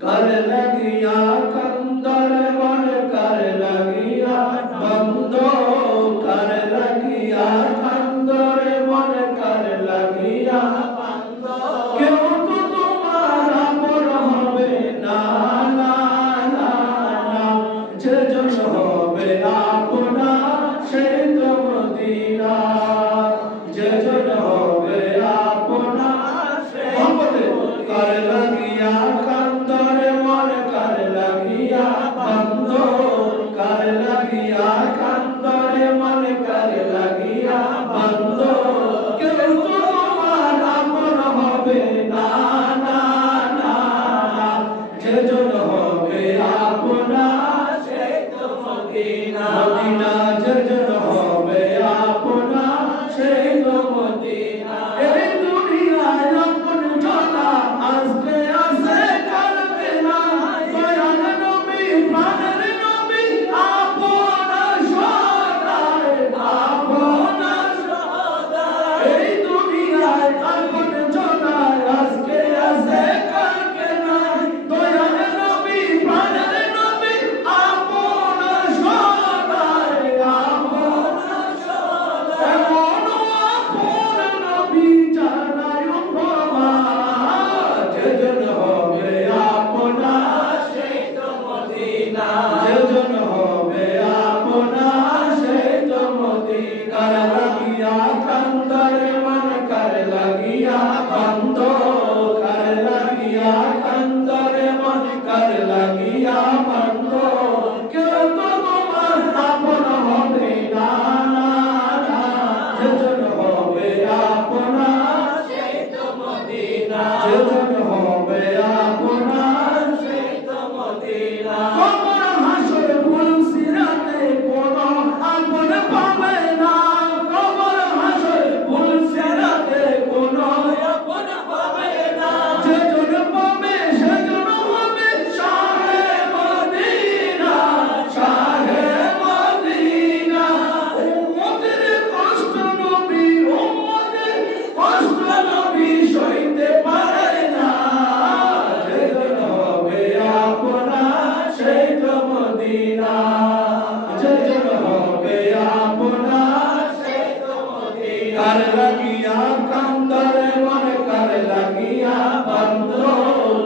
कर लगिया कंदर मन कर लगिया बंदो कर लगिया कंदर मन कर लगिया बंदो क्यों तो तुम्हारा मन होवे ना ना ना ना যেজন হবে আপনা সেই তো মদিনা যেজন হবে আপনা সেই कर लगिया कंदर मन कर लगिया बंदो कर लगिया कंदर मन कर लगिया बंदो क्यों तुम्हारा मन होवे ना ना ना যেজন হবে আপনা সেই তো মদিনা মদিনা যেজন হবে আপনা সেই তো মদিনা এই দুনিয়ায় আপন জানা আজকে আছে কালকে নাই দয়াল নবী প্রাণের নবী আপনা সদায় আপনা সদায় এই দুনিয়ায় আপন জানা আজকে আছে কালকে নাই দয়াল নবী প্রাণের নবী আপনা সদায় আপনা সদায় এমন আপন নবী জানায় উপমা যেজন হবে আপনা সেই তো মদিনা যেজন হবে আপনা সেই তো মদিনা कर लगिया कंदर मन कर लगिया बंदो कर लगिया कंदर मन कर लगिया बंदो क्यों तो তোমার আপন হবে না না না যেজন হবে আপনা সেই তো মদিনা যেজন হবে আপনা সেই তো মদিনা কবর হাসর ফুলসিরাতে কোনো আপন পাবে না কবর হাসর ফুলসিরাতে কোনো আপন পাবে না যেজন পাবে সেজন হবে শাহে মদিনা শাহে মদিনা উম্মতের কষ্ট নবী উম্মতের কষ্ট নবী সইতে পারে না যেজন হবে আপনা সেই তো মদিনা যেজন হবে আপনা সেই তো মদিনা कर लगिया कंदर मन कर लगिया बंदो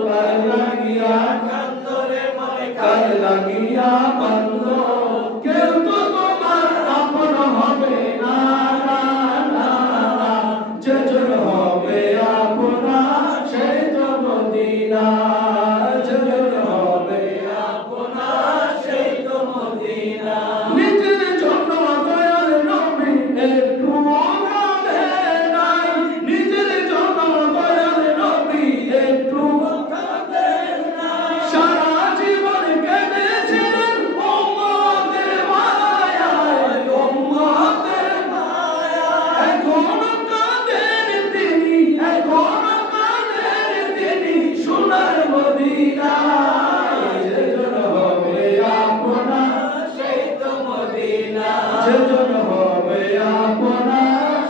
कर लगिया कंदर मन कर लगिया बंदो क्यों तो তোমার আপন হবে না না না না যেজন হবে আপনা সেই তো মদিনা যেজন হবে আপনা সেই তো মদিনা নিজের জন্য দয়াল নবী একটু কাঁদে নাই নিজের জন্য দয়াল নবী একটু কাঁদে নাই সারা জীবন কেঁদেছিলেন উম্মতের মায়ায় উম্মতের মায়ায় এখনো কাঁদেন তিনি এখনো কাঁদেন তিনি সোনার মদিনায় যেজন হবে আপনা সেই তো মদিনা যেজন হবে আপনা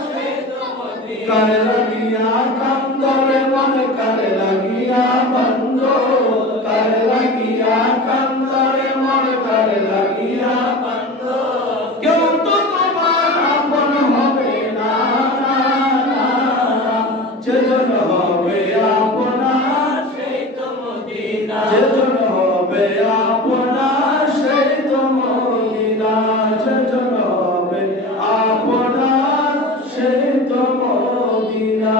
সেই তো মদিনা कर लगिया कंदर मन कर लगिया बंदो कर लगिया कंदर मन कर लगिया बंदो क्यों तो তোমার আপন হবে না না না যেজন হবে আপনা সেই তো মদিনা যেজন হবে আপনা সেই তো মদিনা যেজন হবে আপনা সেই তো মদিনা